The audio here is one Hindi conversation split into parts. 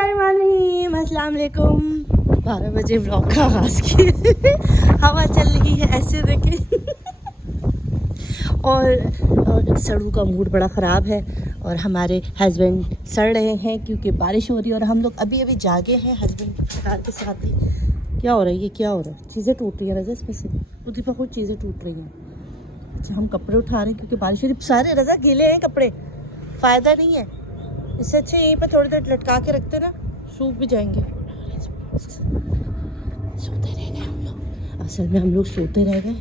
बिस्मिल्लाहिर्रहमानिर्रहीम। अस्सलाम वालेकुम। 12 बजे व्लॉग का आगाज़ किए। हवा चल रही है ऐसे देखें। और सड़कों का मूड बड़ा ख़राब है और हमारे हस्बैंड सड़ रहे हैं क्योंकि बारिश हो रही है और हम लोग अभी अभी जागे हैं हस्बैंड कार के साथ ही। क्या हो रहा है ये, क्या हो रहा है? चीज़ें टूट रही हैं रज़ा, इसमें से खुद ही पर खुद चीज़ें टूट रही हैं। अच्छा हम कपड़े उठा रहे हैं क्योंकि बारिश हो रही। सारे रज़ा गीले हैं कपड़े, फ़ायदा नहीं है। इससे अच्छे यहीं पर थोड़ी देर लटका के रखते ना, सूख भी जाएंगे। सोते रह गए हम लोग, असल में हम लोग सोते रह गए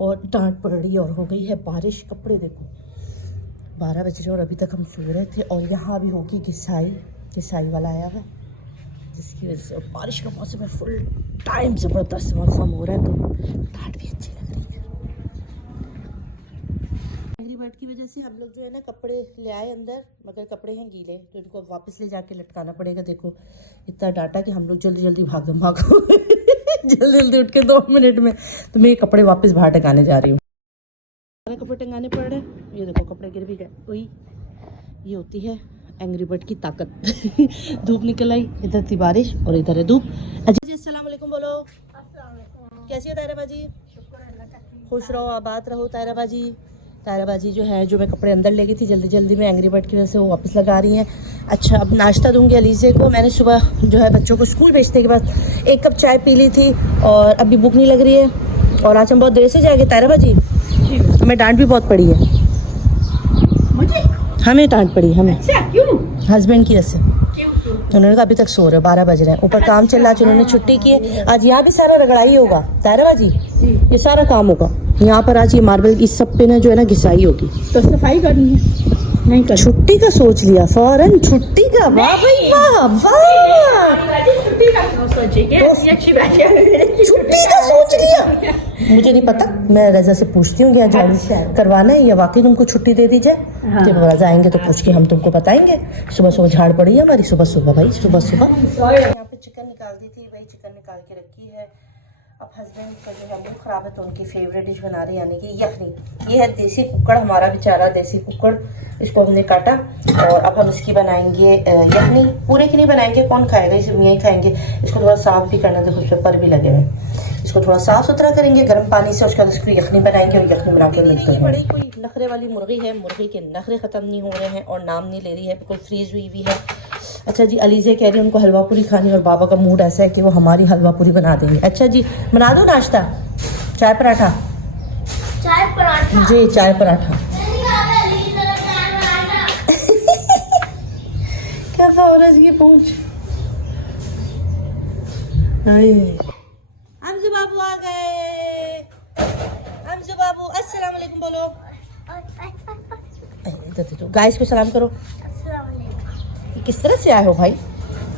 और डांट पड़ रही है और हो गई है बारिश। कपड़े देखो 12 बज रहे और अभी तक हम सो रहे थे और यहाँ भी होगी घिसाई वाला आया हुआ, जिसकी वजह से बारिश का मौसम है, फुल टाइम ज़बरदस्त मौसम हो रहा है तो डांट भी अच्छी लग रही है। एंग्री बर्ड की वजह से हम लोग जो है ना कपड़े ले आए अंदर, मगर कपड़े हैं गीले तो इनको अब वापस ले जाके लटकाना पड़ेगा। देखो इतना डाटा कि हम लोग जल्दी जल्दी भागो जल्दी जल्दी उठ के 2 मिनट में तो मैं ये कपड़े वापस बाहर टंगाने जा रही हूँ। कपड़े टंगाने पड़ रहे हैं। ये देखो कपड़े गिर भी गए। वही ये होती है एंग्री बर्ड की ताकत। धूप निकल आई, इधर थी बारिश और इधर है धूप। जी अस्सलाम वालेकुम बोलो। कैसी है तायरा बाजी? खुश रहो आबाद रहो तायरा बाजी। तायरा बाजी जो है, जो मैं कपड़े अंदर ले गई थी जल्दी जल्दी में एंग्री बर्ड की वजह से, वो वापस लगा रही हैं। अच्छा अब नाश्ता दूंगी अलीज़े को। मैंने सुबह जो है बच्चों को स्कूल भेजने के बाद 1 कप चाय पी ली थी और अभी भूख नहीं लग रही है और आज हम बहुत देर से जाएंगे तायरा बाजी। हमें डांट भी बहुत पड़ी है। मुझे? हमें डांट पड़ी, हमें। अच्छा, क्यों? हस्बैंड की वजह से। उन्होंने कहा अभी तक सो रहे हो, 12 बज रहे हैं, ऊपर काम चल रहा है, उन्होंने छुट्टी की है। आज यहाँ भी सारा रगड़ाई होगा तायरा बाजी, ये सारा काम होगा यहाँ पर। आज ये मार्बल इस सब पे ना जो है ना घिसाई होगी तो सफाई करनी है। नहीं कर, छुट्टी का सोच लिया फौरन, छुट्टी का। वाह भाई वाह वाह, छुट्टी का सोच लिया। मुझे नहीं पता, मैं रज़ा से पूछती हूँ क्या झाड़ू करवाना है या वाकई तुमको छुट्टी दे दी जाए। जब रज़ा आएंगे तो पूछ के हम तुमको बताएंगे। सुबह सुबह झाड़ पड़ी है हमारी, सुबह सुबह भाई, सुबह सुबह। यहाँ पे चिकन निकाल दी थी, वही चिकन निकाल के रखी है। अब हस्बैंड का जो है मूड ख़राब है तो उनकी फेवरेट डिश बना रही है, यानी कि यखनी। ये है देसी कुक्कड़, हमारा बेचारा देसी कुक्कड़, इसको हमने काटा और अब हम इसकी बनाएंगे यखनी। पूरे की नहीं बनाएंगे, कौन खाएगा, इसे मियाँ ही खाएंगे। इसको थोड़ा साफ़ भी करना, देखो उस पेपर भी लगे हुए। इसको थोड़ा साफ़ सुथरा करेंगे गर्म पानी से, उसके बाद इसको यखनी बनाएंगे और यखनी बना के मिलते हैं। बड़ी कोई नखरे वाली मुर्गी है, मुर्गी के नखरे ख़त्म नहीं हो रहे हैं और नाम नहीं ले रही है, बिल्कुल फ्रीज़ हुई हुई है। अच्छा जी अलीज़े कह रही है उनको हलवा पूरी खानी और बाबा का मूड ऐसा है कि वो हमारी हलवा पूरी बना देंगे। अच्छा जी बना दो नाश्ता, चाय पराठा। जी चाय पराठा। क्या खबर की पूछ। हमज़ू बाबू आ गए। हमज़ू बाबू अस्सलाम वालेकुम बोलो। गाइस को सलाम करो। किस तरह से आए हो भाई?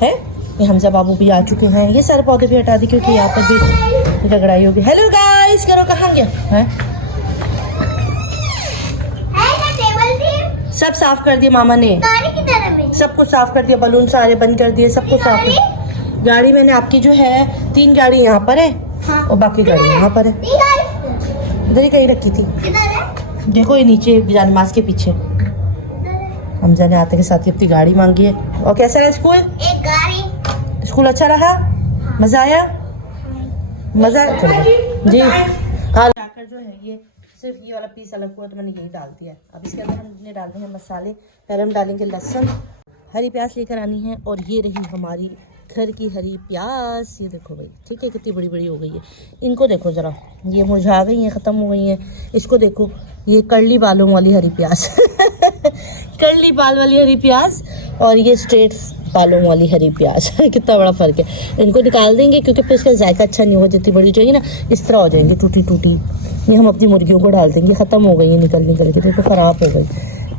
हैं ये हमजा बाबू भी आ चुके हैं। ये सारे पौधे भी हटा दी क्योंकि यहाँ पर भी रगड़ाई होगी। हेलो गाइस करो, कहाँ गया है? सब साफ कर दिया मामा ने, सब कुछ साफ कर दिया, बलून सारे बंद कर दिए, सब कुछ साफ कर दिया। गाड़ी मैंने आपकी जो है 3 गाड़ी यहाँ पर है और बाकी गाड़ी यहाँ पर है। इधर ही कहीं रखी थी, देखो ये नीचे जानमाज के पीछे। हमजा ने आते के साथ ही अपनी गाड़ी मांगी है। और कैसा रहा स्कूल? एक गाड़ी। स्कूल अच्छा रहा? मज़ा आया? मज़ा जी हाँ। जाकर जो है ये सिर्फ ये वाला पीस अलग हुआ तो मैंने यही डाल दिया है। अब इसके अंदर हमने डालने हैं मसाले। पहले हम डालेंगे लहसुन, हरी प्याज लेकर आनी है और ये रही हमारी घर की हरी प्याज। ये देखो भाई, ठीक है कितनी बड़ी बड़ी हो गई है। इनको देखो ज़रा, ये मुरझा गई हैं, ख़त्म हो गई हैं। इसको देखो, ये कर्ली बालों वाली हरी प्याज कर्ली बाल वाली हरी प्याज और ये स्ट्रेट बालों वाली हरी प्याज कितना बड़ा फ़र्क है। इनको निकाल देंगे क्योंकि फिर इसका जायका अच्छा नहीं होगा। जितनी बड़ी चाहिए ना इस तरह हो जाएंगी टूटी टूटी। ये हम अपनी मुर्गियों को डाल देंगे। ख़त्म हो गई है निकल के, तो ख़राब हो गई,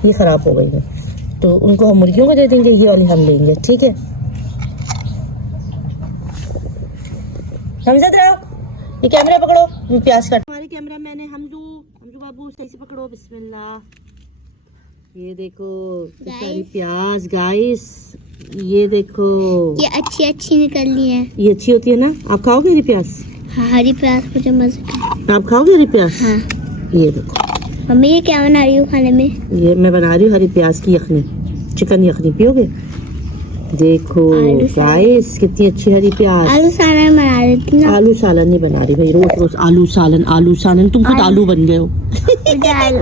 ये ख़राब हो गई है तो उनको हम मुर्गियों को दे देंगे, ये वाली हम लेंगे। ठीक है हमजा रहो, ये कैमरा पकड़ो, ये प्याज काट। हमारे कैमरा मैंने हमजू बाबू सही से पकड़ो, बिस्मिल्लाह। ये देखो सारी प्याज गाइस, ये देखो ये अच्छी निकलनी है। ये अच्छी होती है ना? आप खाओगे हरी प्याज? हाँ हरी प्याज मुझे मजा। आप खाओगे हरी प्याज? हाँ। ये देखो मम्मी ये क्या बना रही हूँ खाने में? ये मैं बना रही हूँ हरी प्याज की यखनी, चिकन यखनी। पियोगे? देखो गाइस कितनी अच्छी हरी प्याज। आलू सालन बना देती ना। आलू सालन नहीं बना रही भाई, रोज रोज आलू सालन तुम खुद आलू बन गए हो।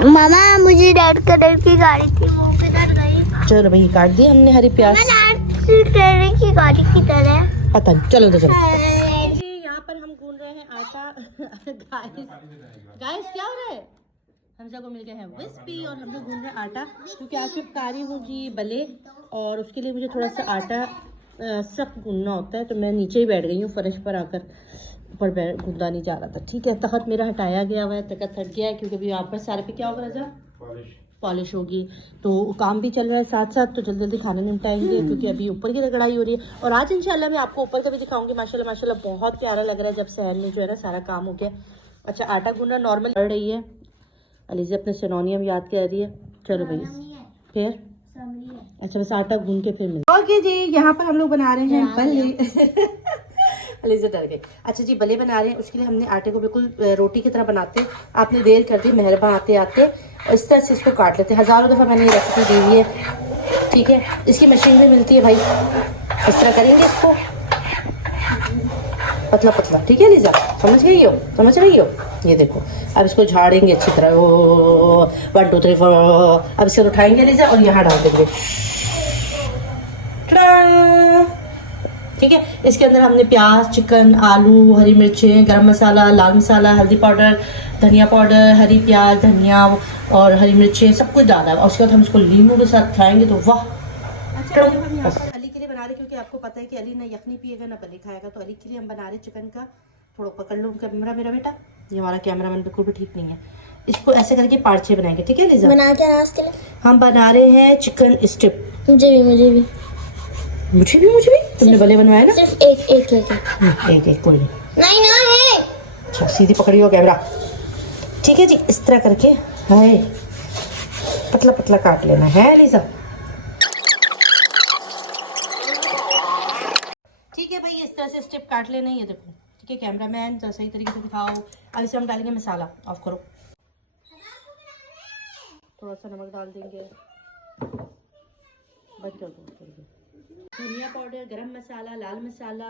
मामा मुझे रेड कलर की गाड़ी थी, वो किधर गई? चलो भाई काट दी हमने हरी प्याज। ट्रेन की गाड़ी की तरह। पता नहीं, चलो तो चलो। यहाँ पर हम गूंद रहे हैं आटा। गाइस क्या हो रहा है? हमजा को मिल गए हैं विस्पी और हम लोग गूंद रहे हैं आटा, क्योंकि आज चिपकारी होगी बले और उसके लिए मुझे थोड़ा सा आटा सख्त गूंदना होता है। तो मैं नीचे ही बैठ गई हूँ फर्श पर आकर, ऊपर गूंदा नहीं जा रहा था। ठीक है, तखत मेरा हटाया गया हुआ है, तखत हट गया है क्योंकि अभी यहाँ पर सारे पे क्या होगा राजा? पॉलिश होगी, तो काम भी चल रहा है साथ साथ, तो जल्दी जल्दी खाना निपटाएंगे क्योंकि अभी ऊपर की कढ़ाई हो रही है। और आज इंशाल्लाह मैं आपको ऊपर का भी दिखाऊंगी। माशाल्लाह माशाल्लाह बहुत प्यारा लग रहा है जब सहन में जो है ना सारा काम हो गया। अच्छा आटा गूंदना नॉर्मल पड़ रही है, अलीज़ा अपने सेनोनियम याद कर रही है। चलो भाई फिर अच्छा बस आटा गूंद के फिर मिलते। ओके जी, यहाँ पर हम लोग बना रहे हैं बल्ले। अलीज़ा डर गई। अच्छा जी बल्ले बना रहे हैं, उसके लिए हमने आटे को बिल्कुल रोटी की तरह बनाते। आपने देर कर दी मेहरबान, आते आते और इस तरह से इसको काट लेते। हज़ारों दफ़ा मैंने ये रेसिपी दी हुई है, ठीक है। इसकी मशीन भी मिलती है भाई, इस तरह करेंगे इसको पतला पतला, ठीक है लीजा? समझ गई हो? समझ रही हो? ये देखो अब इसको झाड़ेंगे अच्छी तरह। ओ 1 2 3 4। अब इसे उठाएंगे लीजा और यहाँ डाल देंगे। ठीक है, इसके अंदर हमने प्याज, चिकन, आलू, हरी मिर्चें, गरम मसाला, लाल मसाला, हल्दी पाउडर, धनिया पाउडर, हरी प्याज, धनिया और हरी मिर्चें सब कुछ डाला है। और उसके बाद हम इसको लींबू के साथ खाएंगे तो वाह। अच्छा हम यहाँ पर अली के लिए बना रहे क्योंकि आपको पता है कि अली ना यखनी पिएगा ना बल्ले खाएगा, तो अली के लिए हम बना रहे चिकन का। थोड़ा पकड़ लो कैमरा मेरा बेटा, ये हमारा कैमरामैन बिल्कुल भी ठीक नहीं है। इसको ऐसे करके पार्चे बनाएंगे, ठीक है लीजा? बना क्या नाश्ते के लिए? हम बना रहे हैं चिकन स्ट्रिप। मुझे भी तुमने बल्ले बनवाया ना? सिर्फ एक कोई नहीं। नहीं ना है। अच्छा सीधी पकड़ियो कैमरा, ठीक है जी। इस तरह करके है पतला पतला काट लेना है लीजा। ठीक है भाई, इस तरह से स्ट्रिप काट लेना है। ये देखो, ठीक है कैमरामैन जरा सही तरीके से दिखाओ। अब इसे हम डालेंगे मसाला। ऑफ करो, थोड़ा सा नमक डाल देंगे, बंद कर दो। धनिया पाउडर, गरम मसाला, लाल मसाला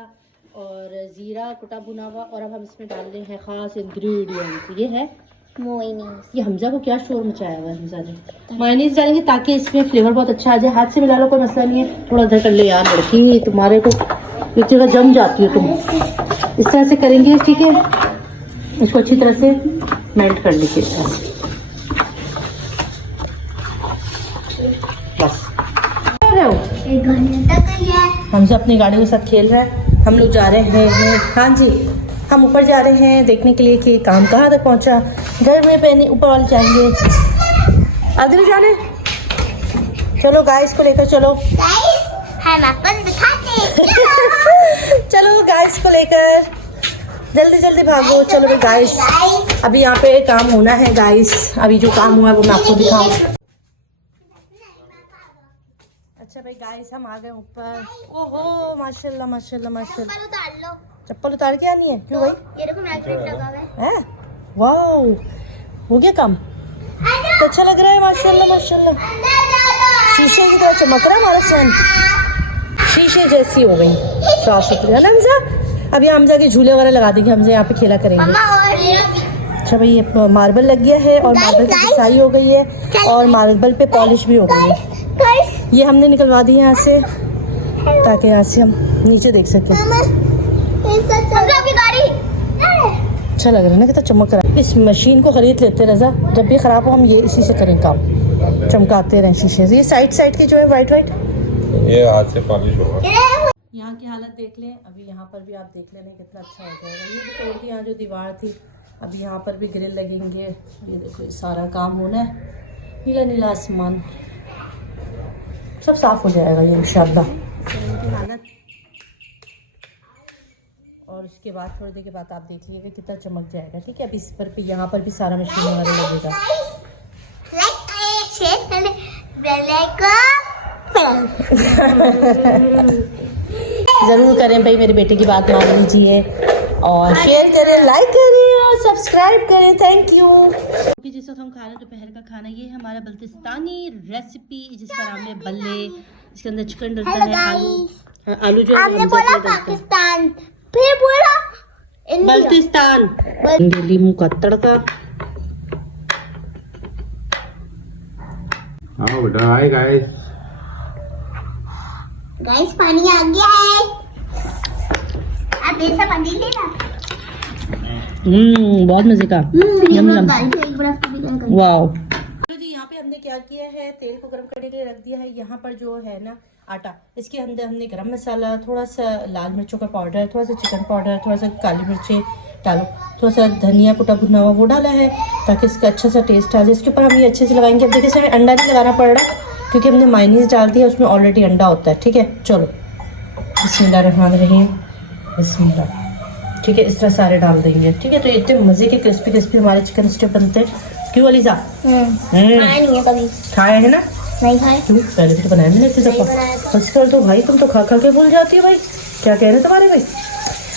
और ज़ीरा कुटा भुना हुआ। और अब हम इसमें डाल रहे हैं ख़ास इंग्रेडिएंट, ये है मोइनीज। ये हमजा को क्या शोर मचाया हुआ है हमजा ने। मायोनीज डालेंगे ताकि इसमें फ्लेवर बहुत अच्छा आ जाए। हाथ से मिला लो, कोई मसला नहीं है। थोड़ा इधर कर ले यार लड़की, तुम्हारे को एक जगह जम जाती है तुम। इस तरह से करेंगे, ठीक है। इसको अच्छी तरह से मेल्ट कर लीजिए इस तरह से, बस। हमसे अपनी गाड़ी के साथ खेल रहा है। हम लोग जा रहे हैं, हाँ जी हम ऊपर जा रहे हैं देखने के लिए कि काम कहाँ तक पहुँचा। घर में पहने ऊपर वाले जाएंगे, आगे जाने। चलो गाइस को लेकर चलो। हम आपको दिखाते चलो गाइस को लेकर जल्दी जल्दी भागो। चलो भाई गाइस, अभी यहाँ पे काम होना है गाइस। अभी जो काम हुआ है वो मैं आपको दिखाऊँ। अच्छा भाई गाइस, हम आ गए ऊपर। ओहो माशाल्लाह माशाल्लाह माशाल्लाह। उतार लो। चप्पल उतार के आनी है? क्यों भाई? ये देखो मैग्नेट लगा हुआ है। वाओ, हो गया काम? तो अच्छा लग रहा है माशाल्लाह माशाल्लाह। शीशे की तरह चमक रहा है हमारा सन, शीशे जैसी हो गई, साफ सुथरी है ना हमजा। अभी हमजा के झूले वगैरह लगा देंगे, हमजा यहाँ पे खेला करेंगे। अच्छा भाई, ये मार्बल लग गया है और मार्बल की घिसाई हो गई है और मार्बल पे पॉलिश भी हो गई है। ये हमने निकलवा दी यहाँ से ताकि यहाँ से हम नीचे देख सकें। अच्छा लग रहा है ना, कितना चमक रहा है। इस मशीन को खरीद लेते रजा, जब भी खराब हो हम ये इसी से करें काम, चमकाते रहें शीशे से। ये साइड के जो है वाइट ये हाथ से पॉलिश होगा। यहाँ की हालत देख लें। अभी यहाँ पर भी आप देख लेना कितना अच्छा हो जाएगा। ये भी तोड़ के यहाँ जो दीवार थी, अभी यहाँ पर भी ग्रिल लगेंगे। ये देखो ये सारा काम होना है। नीला नीला आसमान, सब साफ हो जाएगा ये इंशाल्लाह। हालत और उसके बाद थोड़ी देर के बाद आप देख लीजिएगा कितना चमक जाएगा। ठीक है, अब इस पर यहाँ पर भी सारा मशीन वगैरह लगेगा। ज़रूर करें भाई, मेरे बेटे की बात मान लीजिए और शेयर करें, लाइक करें और सब्सक्राइब करें। Thank you. जिस वक्त हम खा रहे हैं दोपहर का खाना, ये है हमारा बल्तिस्तानी रेसिपी जिसका नाम है बल्ले। इसके अंदर चिकन डलता हेलो है, आलू गाइस, आलू जो है आपने हमजा बोला के डलता है। पाकिस्तान, फिर बोला इंडिया। बल्तिस्तान, लीमू का तड़का। हाँ बेटा, हाय गाइस। गाइस पानी आ गया है, आप ऐसा पानी लेना। बहुत मजे का। यम यम। एक बर्फ भी कर। वाओ जी, यहाँ पे हमने क्या किया है, तेल को गर्म करने के लिए रख दिया है। यहाँ पर जो है ना आटा, इसके अंदर हमने गरम मसाला, थोड़ा सा लाल मिर्चों का पाउडर, थोड़ा सा चिकन पाउडर, थोड़ा सा काली मिर्चें डालो, थोड़ा सा धनिया कुटा भुना हुआ वो डाला है ताकि इसका अच्छा सा टेस्ट आ जाए। इसके ऊपर हम ये अच्छे से लगाएंगे। अब देखिए इसमें अंडा नहीं लगाना पड़ रहा क्योंकि हमने मायोनीज डाल दिया, उसमें ऑलरेडी अंडा होता है। ठीक है, चलो बिस्मिल्लाहिर्रहमानिर्रहीम, बिस्मिल्लाह। ठीक है, इस तरह सारे डाल देंगे। ठीक है, तो इतने मज़े के क्रिस्पी क्रिस्पी हमारे चिकन स्टिक बनते हैं। क्यों अलीजा? खाया नहीं है कभी। खाए है ना? नहीं खाए। क्यों? पहले भी तो बनाया मैंने इतनी दफ़ा। बस कर दो भाई, तुम तो खा खा के भूल जाती हो भाई। क्या कह रहे हैं तुम्हारे भाई?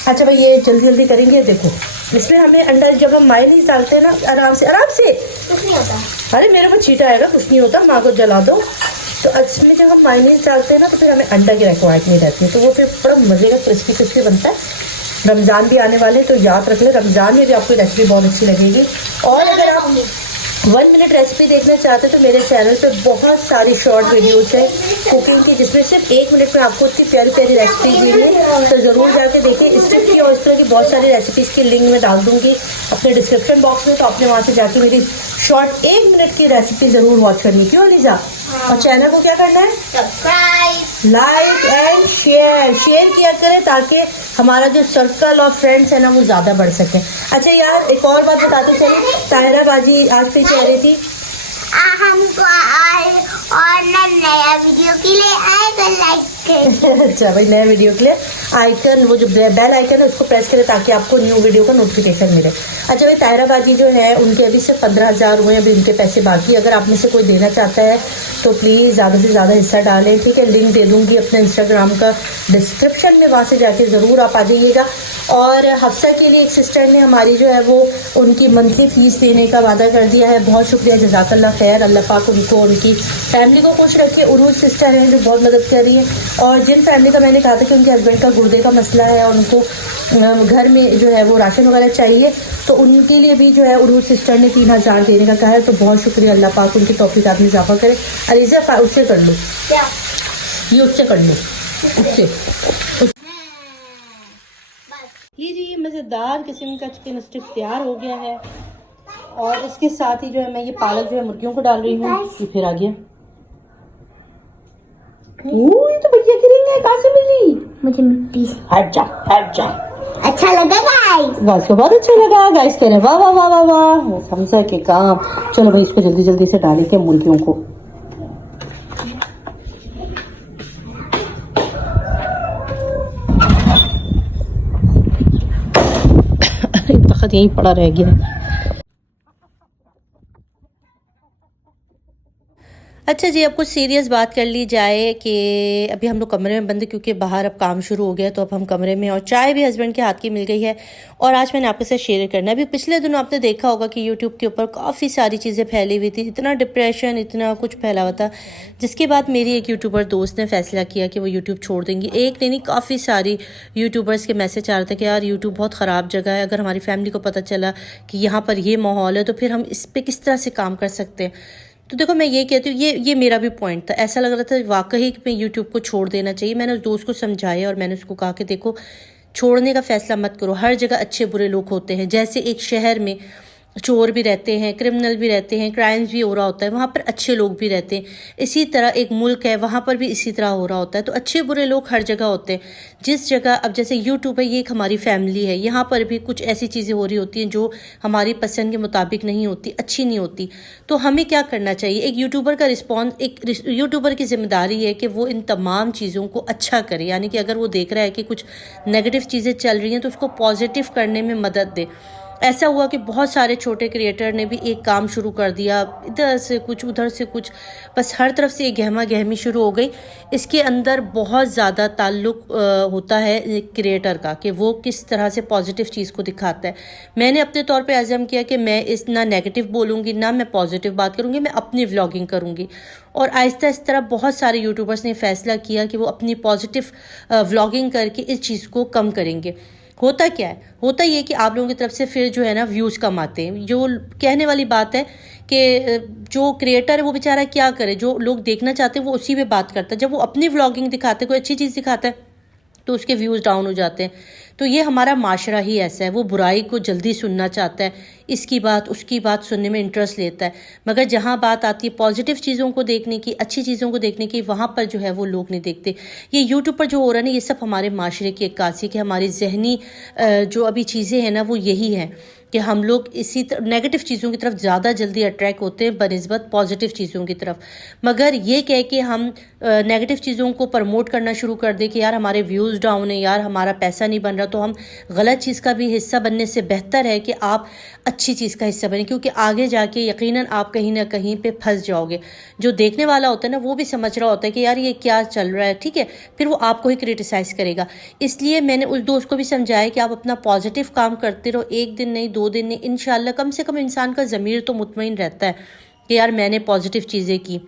अच्छा भाई, ये जल्दी जल्दी करेंगे। देखो इसमें हमें अंडा, जब हम मायोनीज डालते हैं ना, आराम से कुछ नहीं होता। अरे मेरे को छीटा आएगा, कुछ नहीं होता, माँ को जला दो। तो इसमें जब हम मायोनीज डालते हैं ना, तो फिर हमें अंडा की रिक्वायरमेंट नहीं रहती है, तो वो फिर बड़ा मज़े का क्रिस्पी क्रिस्पी बनता है। रमज़ान भी आने वाले, तो याद रख ले, रमज़ान में भी आपको रेसिपी बहुत अच्छी लगेगी। और अगर आप 1 मिनट रेसिपी देखना चाहते हैं तो मेरे चैनल पे बहुत सारी शॉर्ट वीडियोस हैं कुकिंग की, जिसमें सिर्फ 1 मिनट में आपको इतनी प्यारी प्यारी रेसिपी दी है। तो ज़रूर जाके देखिए। स्टिप की और इस तरह की बहुत सारी रेसिपीज़ की लिंक मैं डाल दूँगी अपने डिस्क्रिप्शन बॉक्स में, तो आपने वहाँ से जाके मेरी शॉर्ट 1 मिनट की रेसिपी ज़रूर वॉच करनी। क्यों अलीजा? और चैनल को क्या करना है? सब्सक्राइब, लाइक एंड शेयर किया करें ताकि हमारा जो सर्कल और फ्रेंड्स है ना वो ज़्यादा बढ़ सके। अच्छा यार, एक और बात बताते चलिए, ताहिरा बाजी आज पे कह रही थी हमको और नया वीडियो के लिए आएगा लाइक कर। अच्छा भाई, नए वीडियो के लिए आइकन, वो जो बेल आइकन है उसको प्रेस करें ताकि आपको न्यू वीडियो का नोटिफिकेशन मिले। अच्छा भाई, ताहिरा बाजी जो है उनके अभी सिर्फ 15,000 हुए हैं, अभी उनके पैसे बाकी। अगर आप में से कोई देना चाहता है तो प्लीज़ ज़्यादा से ज़्यादा हिस्सा डालें। ठीक है, लिंक दे दूँगी अपने इंस्टाग्राम का डिस्क्रिप्शन में, वहाँ से जाके ज़रूर आप आ जाइएगा। और हफ्सा के लिए एक सिस्टर ने हमारी जो है वो उनकी मंथली फ़ीस देने का वादा कर दिया है। बहुत शुक्रिया, जज़ाकल्लाह खैर। अल्लाह पाक उनको, उनकी फैमिली को खुश रखे। उरूज सिस्टर हैं जो बहुत मदद कर रही हैं। और जिन फैमिली का मैंने कहा था कि उनके हस्बैंड का गुर्दे का मसला है और उनको घर में जो है वो राशन वगैरह चाहिए, तो उनके लिए भी जो है उरूज सिस्टर ने 3,000 देने का कहा है। तो बहुत शुक्रिया, अल्लाह पाक उनकी तौफीक़ात में इजाफा करे। अलीज़ा उससे कर लो, क्या ये उससे कर लो, उससे। लीजिए, मज़ेदार किस्म का चिकन स्टिक तैयार हो गया है। और इसके साथ ही जो है मैं ये पालक जो है मुर्गियों को डाल रही हूँ। ये फिर आ गया, ये तो भैया की रिंग है, कहाँ से मिली? मुझे मिट्टी से। हट जा, हट जा। अच्छा लगा गाइस? गाइस को बहुत अच्छा लगा। गाइस कह रहे वाह वाह वाह वाह वाह, समझा के काम। चलो भाई, इसको जल्दी जल्दी से डालेंगे मुर्गियों को। तखत यहीं पड़ा रह गया। अच्छा जी, अब कुछ सीरियस बात कर ली जाए कि अभी हम लोग कमरे में बंद, क्योंकि बाहर अब काम शुरू हो गया, तो अब हम कमरे में, और चाय भी हस्बैंड के हाथ की मिल गई है। और आज मैंने आपके साथ शेयर करना है। अभी पिछले दिनों आपने देखा होगा कि यूट्यूब के ऊपर काफ़ी सारी चीज़ें फैली हुई थी, इतना डिप्रेशन, इतना कुछ फैला हुआ था, जिसके बाद मेरी एक यूट्यूबर दोस्त ने फैसला किया कि वो यूट्यूब छोड़ देंगी। एक नहीं, काफ़ी सारी यूट्यूबर्स के मैसेज आ रहे थे कि यार यूट्यूब बहुत ख़राब जगह है, अगर हमारी फैमिली को पता चला कि यहाँ पर ये माहौल है तो फिर हम इस पर किस तरह से काम कर सकते हैं। तो देखो, मैं ये कहती हूँ, ये मेरा भी पॉइंट था। ऐसा लग रहा था वाकई कि मैं यूट्यूब को छोड़ देना चाहिए। मैंने उस दोस्त को समझाया और मैंने उसको कहा कि देखो, छोड़ने का फैसला मत करो। हर जगह अच्छे बुरे लोग होते हैं। जैसे एक शहर में चोर भी रहते हैं, क्रिमिनल भी रहते हैं, क्राइम्स भी हो रहा होता है, वहाँ पर अच्छे लोग भी रहते हैं। इसी तरह एक मुल्क है, वहाँ पर भी इसी तरह हो रहा होता है। तो अच्छे बुरे लोग हर जगह होते हैं। जिस जगह, अब जैसे यूट्यूब है, ये एक हमारी फैमिली है, यहाँ पर भी कुछ ऐसी चीज़ें हो रही होती हैं जो हमारी पसंद के मुताबिक नहीं होती, अच्छी नहीं होती। तो हमें क्या करना चाहिए? एक यूट्यूबर का रिस्पॉन्स, एक यूट्यूबर की जिम्मेदारी है कि वो इन तमाम चीज़ों को अच्छा करे। यानी कि अगर वो देख रहा है कि कुछ नेगेटिव चीज़ें चल रही हैं तो उसको पॉजिटिव करने में मदद दे। ऐसा हुआ कि बहुत सारे छोटे क्रिएटर ने भी एक काम शुरू कर दिया, इधर से कुछ उधर से कुछ, बस हर तरफ से एक गहमा गहमी शुरू हो गई। इसके अंदर बहुत ज़्यादा ताल्लुक होता है क्रिएटर का कि वो किस तरह से पॉजिटिव चीज़ को दिखाता है। मैंने अपने तौर पे अज़म किया कि मैं इस ना नेगेटिव बोलूँगी ना मैं पॉजिटिव बात करूँगी, मैं अपनी व्लॉगिंग करूँगी। और आहिस्ता इस तरह बहुत सारे यूट्यूबर्स ने फैसला किया कि वो अपनी पॉजिटिव व्लॉगिंग करके इस चीज़ को कम करेंगे। होता क्या है, होता ये कि आप लोगों की तरफ से फिर जो है ना व्यूज़ कम आते हैं। जो कहने वाली बात है कि जो क्रिएटर है वो बेचारा क्या करे, जो लोग देखना चाहते हैं वो उसी पे बात करता है। जब वो अपनी व्लॉगिंग दिखाते, कोई अच्छी चीज़ दिखाता है तो उसके व्यूज़ डाउन हो जाते हैं। तो ये हमारा माशरा ही ऐसा है, वो बुराई को जल्दी सुनना चाहता है, इसकी बात उसकी बात सुनने में इंटरेस्ट लेता है। मगर जहाँ बात आती है पॉजिटिव चीज़ों को देखने की, अच्छी चीज़ों को देखने की, वहाँ पर जो है वो लोग नहीं देखते। ये यूट्यूब पर जो हो रहा है ना, ये सब हमारे माशरे की अक्कासी कि हमारी जहनी जो अभी चीज़ें हैं ना वो यही हैं कि हम लोग इसी नेगेटिव चीज़ों की तरफ ज़्यादा जल्दी अट्रैक्ट होते हैं बनिस्बत पॉजिटिव चीज़ों की तरफ। मगर ये कह के हम नेगेटिव चीज़ों को प्रमोट करना शुरू कर दें कि यार हमारे व्यूज़ डाउन है, यार हमारा पैसा नहीं बन रहा, तो हम गलत चीज़ का भी हिस्सा बनने से बेहतर है कि आप अच्छी चीज़ का हिस्सा बने, क्योंकि आगे जाके यकीनन आप कहीं ना कहीं पे फंस जाओगे। जो देखने वाला होता है ना वो भी समझ रहा होता है कि यार ये क्या चल रहा है, ठीक है, फिर वो आपको ही क्रिटिसाइज़ करेगा। इसलिए मैंने उस दोस्त को भी समझाया कि आप अपना पॉजिटिव काम करते रहो, एक दिन नहीं 2 दिन नहीं, इंशाल्लाह कम से कम इंसान का ज़मीर तो मुतमईन रहता है कि यार मैंने पॉजिटिव चीज़ें की।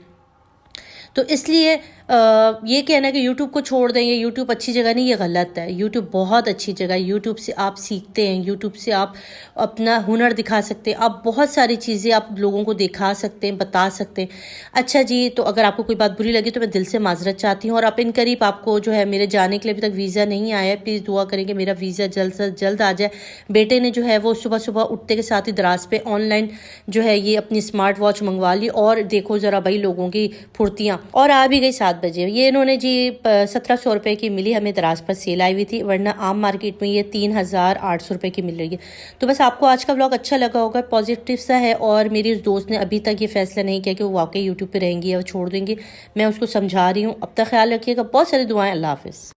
तो इसलिए ये कहना कि यूट्यूब को छोड़ देंगे, यूट्यूब अच्छी जगह नहीं, ये गलत है। यूट्यूब बहुत अच्छी जगह है, यूट्यूब से आप सीखते हैं, यूट्यूब से आप अपना हुनर दिखा सकते हैं, आप बहुत सारी चीज़ें आप लोगों को दिखा सकते हैं, बता सकते हैं। अच्छा जी, तो अगर आपको कोई बात बुरी लगी तो मैं दिल से माजरत चाहती हूँ। और अब इन करीब आपको जो है मेरे जाने के लिए अभी तक वीज़ा नहीं आया है, प्लीज़ दुआ करें कि मेरा वीज़ा जल्द से जल्द आ जाए। बेटे ने जो है वो सुबह सुबह उठते के साथ ही दराज पे ऑनलाइन जो है ये अपनी स्मार्ट वॉच मंगवा ली, और देखो ज़रा भाई लोगों की फुर्तियाँ, और आ भी गई 7 बजे। ये इन्होंने जी 1700 रुपये की मिली, हमें दराज पर सेल आई हुई थी, वरना आम मार्केट में ये 3800 रुपये की मिल रही है। तो बस आपको आज का व्लॉग अच्छा लगा होगा, पॉजिटिव सा है। और मेरी उस दोस्त ने अभी तक ये फैसला नहीं किया कि वो वाकई यूट्यूब पे रहेंगी या वो छोड़ देंगी। मैं उसको समझा रही हूँ। अब तक ख्याल रखिएगा, बहुत सारी दुआएं, अल्लाह हाफिज़।